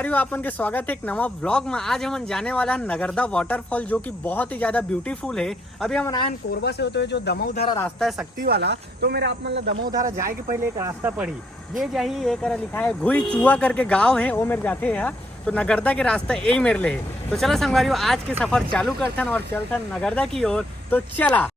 संगवारियों आपन के स्वागत है एक नवा ब्लॉग में। आज हम जाने वाला है नगरदा वाटरफॉल, जो कि बहुत ही ज्यादा ब्यूटीफुल है। अभी हम आए हैं कोरबा से होते हुए जो दमोधारा रास्ता है शक्ति वाला। तो मेरे आप मतलब दमोधारा जाए के पहले एक रास्ता पड़ी, ये जाही एक लिखा है घुई चुआ करके गाँव है, वो मेरे जाते हैं। तो नगरदा के रास्ता यही मेरे लिए है। तो चलो संगवारियों आज के सफर चालू करते हैं और चलते हैं नगरदा की ओर। तो चला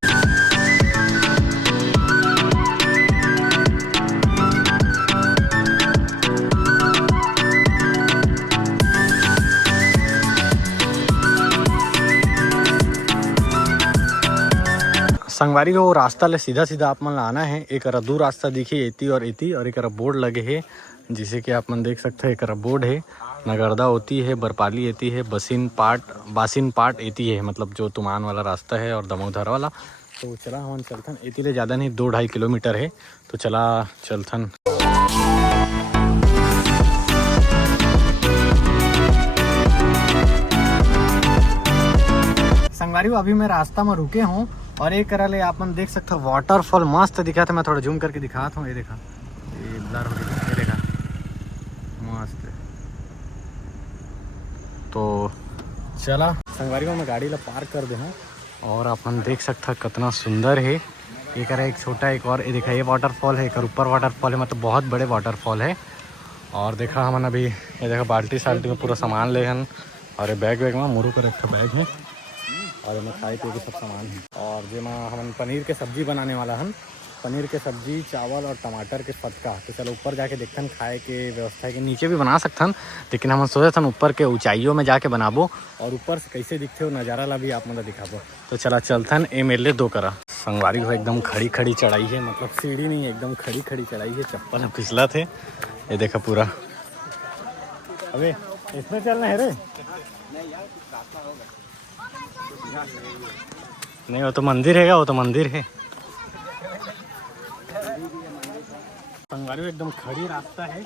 संगवारी हो रास्ता ले सीधा सीधा आप मन आना है। एक दो रास्ता दिखिए एती और एक बोर्ड लगे है, जिसे कि आप मन देख सकते हैं। एक बोर्ड है नगरदा होती है, बरपाली एती है, बासिन पाट एती है, मतलब जो तुमान वाला रास्ता है और दमोदर वाला। तो चला हम चलथन एती ले, ज़्यादा नहीं 2-2.5 किलोमीटर है। तो चला चलथन। संगवारी अभी मैं रास्ता में रुके हूँ और एक करले आप मन देख सकते हो वाटरफॉल मस्त दिखा था। मैं थोड़ा जूम करके दिखाता हूँ। ये देखा, ये ब्लर हो गया, ये देखा मस्त। तो चला संगवारी में गाड़ी ला पार्क कर दे हूँ और अपन देख सकता कितना सुंदर है। एक एक छोटा एक और ये देखा, ये वाटरफॉल है, एक ऊपर वाटरफॉल है, मतलब बहुत बड़े वाटरफॉल है। और देखा हमन अभी ये देखा बाल्टी साल्टी में पूरा सामान ले हन, और ये बैग में मुरू कर एक बैग है और इसमें खाए पिए के सब सामान है। और जेमा हम पनीर के सब्जी बनाने वाला हन, पनीर के सब्जी, चावल और टमाटर के फटका। तो चलो ऊपर जाके देखथन, खाए के व्यवस्था है कि नीचे भी बना सकथन, लेकिन हम सोचथन ऊपर के ऊंचाइयों में जाके बनाबो और ऊपर से कैसे दिखते हो नज़ारा ला भी आप मतलब दिखाबो। तो चला चलथन। ए मेरे लिए 2 करा। संगवारी हो एकदम खड़ी खड़ी चढ़ाई है, मतलब सीढ़ी नहीं है, एकदम खड़ी खड़ी चढ़ाई है। चप्पल फिसला थे, ये देखा पूरा। अबे इसमें चलना है रे? नहीं, वो तो मंदिर है, वो तो मंदिर है। संगवारी एकदम खड़ी रास्ता है।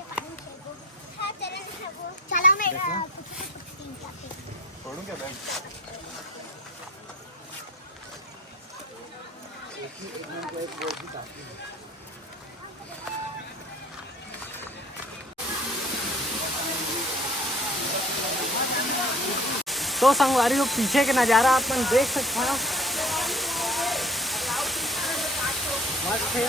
तो संगवारी को पीछे के नज़ारा अपन देख सकते हैं, मस्त है।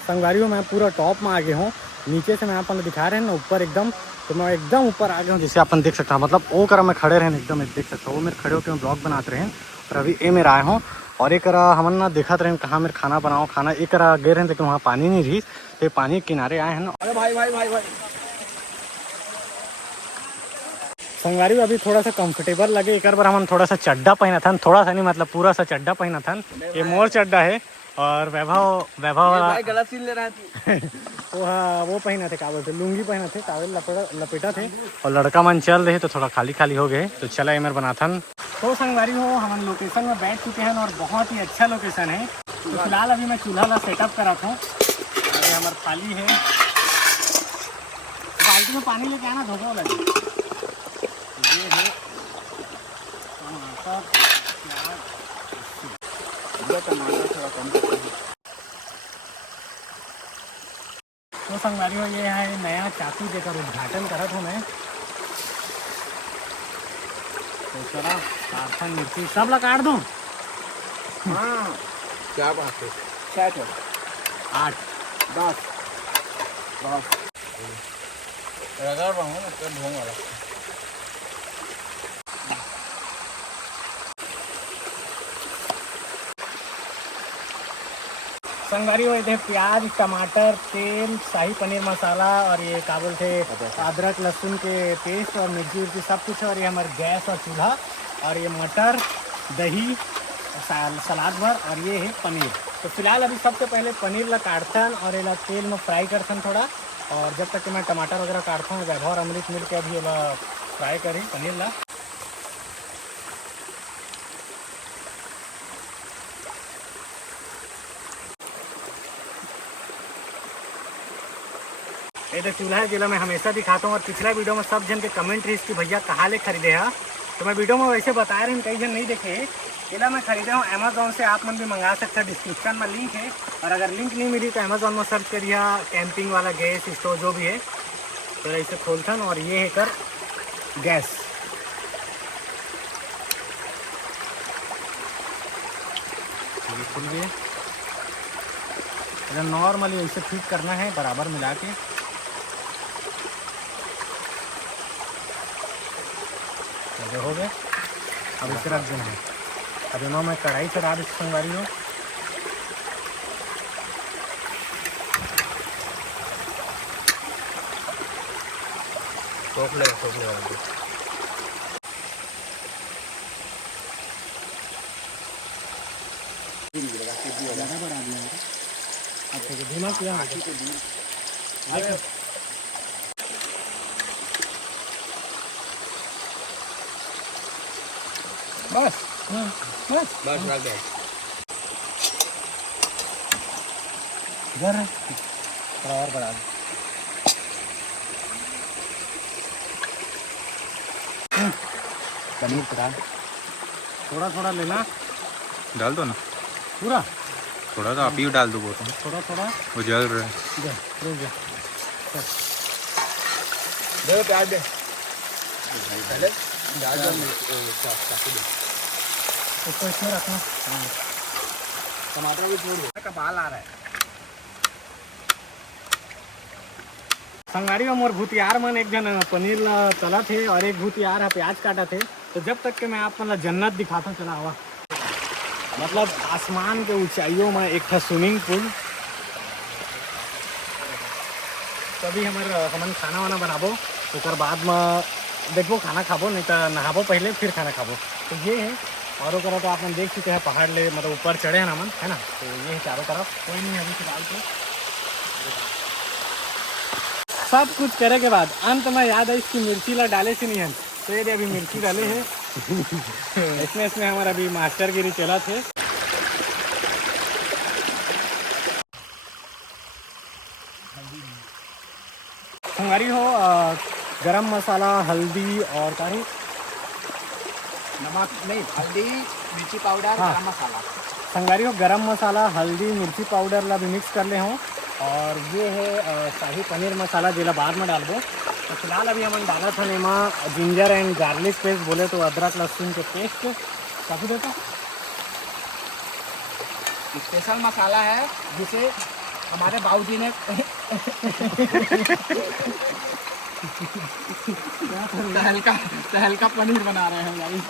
संगवारी मैं पूरा टॉप में आ गया हूँ। नीचे से मैं अपन दिखा रहे हैं ना ऊपर एकदम, तो मैं एकदम ऊपर आ गया हूँ, जिसे अपन देख सकता हूँ। मतलब वो करा मैं खड़े रहे एकदम, देख सकता हूँ वो मेरे खड़े होकर मैं ब्लॉग बनाते रहे। और अभी ये मेरा आए हूँ और एक हमन ना दिखाते रहे कहाँ मेरे खाना बनाओ, खाना एक गए रहे, लेकिन वहाँ पानी नहीं रही, तो पानी के किनारे आए हैं ना। अरे भाई भाई भाई भाई संगवारी अभी थोड़ा सा कंफर्टेबल लगे। एक बार हम थोड़ा सा चड्डा पहना था, थोड़ा सा नहीं मतलब पूरा सा चड्डा पहना था। ये मोर चड्डा है और वैभव वाला गलत सीन ले रहा था। वो हाँ वो पहना थे, क्या बोलते लुंगी पहना थे, टावल लपेटा थे। और लड़का मन चल रहे तो थोड़ा खाली खाली हो गए। तो चला ये मेरे बनाथन। तो संगवारी हो हम लोकेशन में बैठ चुके हैं और बहुत ही अच्छा लोकेशन है। तो फिलहाल अभी मैं चूल्हा ला सेटअप करा था। अरे हमारे थाली है, बाल्टी में पानी लेके आना, धोखा लगे। ये है टमाटर, प्याज, टमाटर थोड़ा कम करते हैं। तो संगवारी हो ये है नया चाकू देकर उद्घाटन करा था मैं। तो चला कारखान मिर्ची सब ला काट दूँ। हाँ क्या बात है, 7 8 10 रगड़ रहा हूँ ना, तो ढोंगा संगवारी हुए थे प्याज, टमाटर, तेल, शाही पनीर मसाला और ये काबुल थे अदरक लहसुन के पेस्ट और मिर्ची उर्ची सब कुछ। और ये हमारे गैस और चूल्हा, और ये मटर, दही, सलाद भर, और ये है पनीर। तो फिलहाल अभी सबसे पहले पनीर ला काटथन और ये तेल में फ्राई करथन थोड़ा। और जब तक कि मैं टमाटर वगैरह काटता हूँ, वैभव और अमृत मिल के अभी ये फ्राई करी पनीर ला। ये चूल्हा है जिला मैं हमेशा दिखाता हूँ, और पिछला वीडियो में सब जन के कमेंट रही कि भैया कहाँ ले खरीदे है। तो मैं वीडियो में वैसे बता रहे हैं, कई जन नहीं देखे। केला मैं खरीदा हूँ अमेजोन से, आप मन भी मंगा सकते हैं, डिस्क्रिप्शन में लिंक है। और अगर लिंक नहीं मिली तो अमेजोन में सर्च करिए कैंपिंग वाला गैस स्टोव जो भी है। तो ऐसे खोलथन और ये है कर गैस। ये खुल गए। अगर नॉर्मली ऐसे फिट करना है बराबर मिला के। तो हो गए, अब इसे रख देना है। अब इन्हों मैं कढ़ाई चढ़ा दी संगवारी हो। ठोक ले धीमा किया बस बस बस रख दे इधर थोड़ा और बढ़ा दे। पनीर डाल, थोड़ा थोड़ा लेना। डाल दो ना पूरा, थोड़ा तो आप ही डाल दो। वो तो थोड़ा थोड़ा वो जल रहा है। दे प्याज दे, पहले डाल दो। उसको इसमें रखना। टमाटर भी छोड़ दो, का बाल आ रहा है। संगवारी में मोर भूतियार मन एक जन पनीर तला थे और एक भूतियार है प्याज काटा थे। तो जब तक के मैं आप मतलब जन्नत दिखाता चला हुआ, मतलब आसमान के ऊंचाइयों में एक था स्विमिंग पूल। तभी हमन खाना वाना बनाबो, तो बाद में देखो खाना खाबो, नहीं तो नहाबो पहले फिर खाना खाबो। तो ये है। और ओकरा तो आपने देख चुके हैं पहाड़ ले, मतलब ऊपर चढ़े हैं ना मन, है ना। तो ये है चारों तरफ, कोई नहीं अभी फिलहाल तो। सब कुछ करे के बाद अंत में याद है इसकी मिर्ची ला डाले से नहीं है, तो ये अभी मिर्ची डाले हैं। इसमें हमारा अभी मास्टरगिरी चला थे। हमारी हो गरम मसाला, हल्दी और तारी नमक नहीं, हल्दी मिर्ची पाउडर, हाँ। गरम मसाला। संगारी हो गरम मसाला, हल्दी, मिर्ची पाउडर ला भी मिक्स कर ले हों। और ये है शाही पनीर मसाला जिला बाद में डाल दो। तो फिलहाल अभी हम डाला था नेमा जिंजर एंड गार्लिक पेस्ट, बोले तो अदरक लहसुन के पेस्ट काफ़ी देता। स्पेशल मसाला है जिसे हमारे बाबूजी ने तहलका पनीर बना रहे हैं भाई।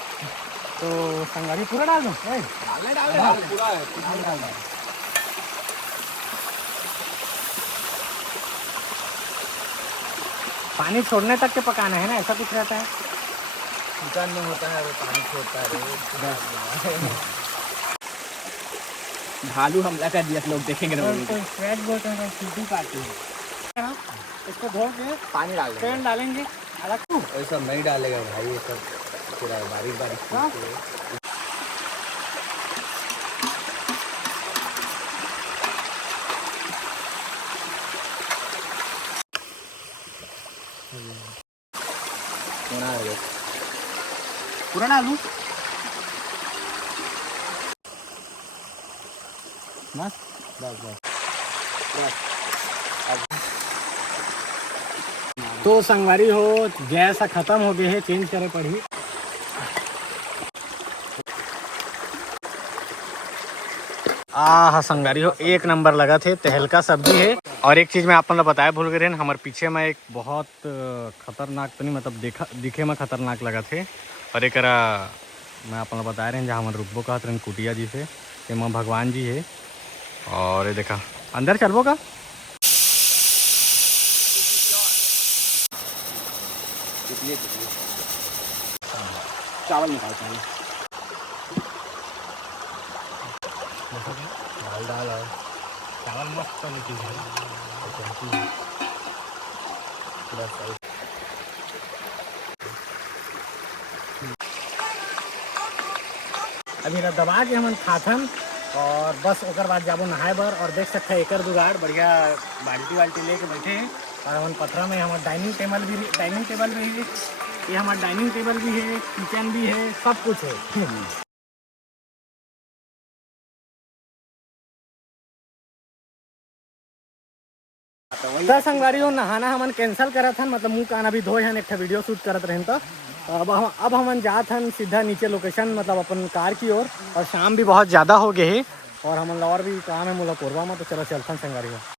तो संगारी पूरा डाल दो, डाले पूरा है। पानी छोड़ने तक के पकाना है ना, ऐसा कुछ रहता है। चिकन में होता है वो पानी छोड़ता है। भालू हमला कर दिया, लोग देखेंगे ना। स्क्वैच बोलते हैं, सीधी काटती है। इसको धो के पानी डाल देंगे। तेल डालेंगे अलग तो। ऐसा नहीं डालेगा भाई, ये सब पूरा बारीक हाँ? पूरा डालूं? मस्त, बस बस। तो संगवारी हो गैस खत्म हो गए है, चेंज करे पड़ी। हाँ संगवारी हो एक नंबर लगा थे, तहलका सब्जी है। और एक चीज़ मैं आप बताया भूल गए, हमारे पीछे में एक बहुत खतरनाक तो नहीं, मतलब दिखे में खतरनाक लगा थे। और एक मैं आप बता रहे हैं जहाँ हमारे रुकबो का ट्रेन कुटिया जी से, ये माँ भगवान जी है। और ये देखा अंदर चलबो का चावल निकाल पहले। दाल है, चावल मस्त क्वालिटी है। अभी दबा के हम खाथन और बस ओकर बाद जाबो नहाए बर। और देख सकते हैं एकर जुगाड़ बढ़िया, बाल्टी वाल्टी लेके बैठे हैं। और हम पथरा में हमारे डाइनिंग टेबल भी है। ये हमारा डाइनिंग टेबल भी है, किचन भी है, सब कुछ है। तो संगवारी हो नहाना हमन कैंसिल करा था, मतलब मुँह कान अभी धोए हन, एक वीडियो शूट करत रहें तो अब हमन जात हन सीधा नीचे लोकेशन, मतलब अपन कार की ओर। और शाम भी बहुत ज़्यादा हो गए है और हमन और भी काम है मोला कोरबा में, तो चलो चलथन संगवारी हो।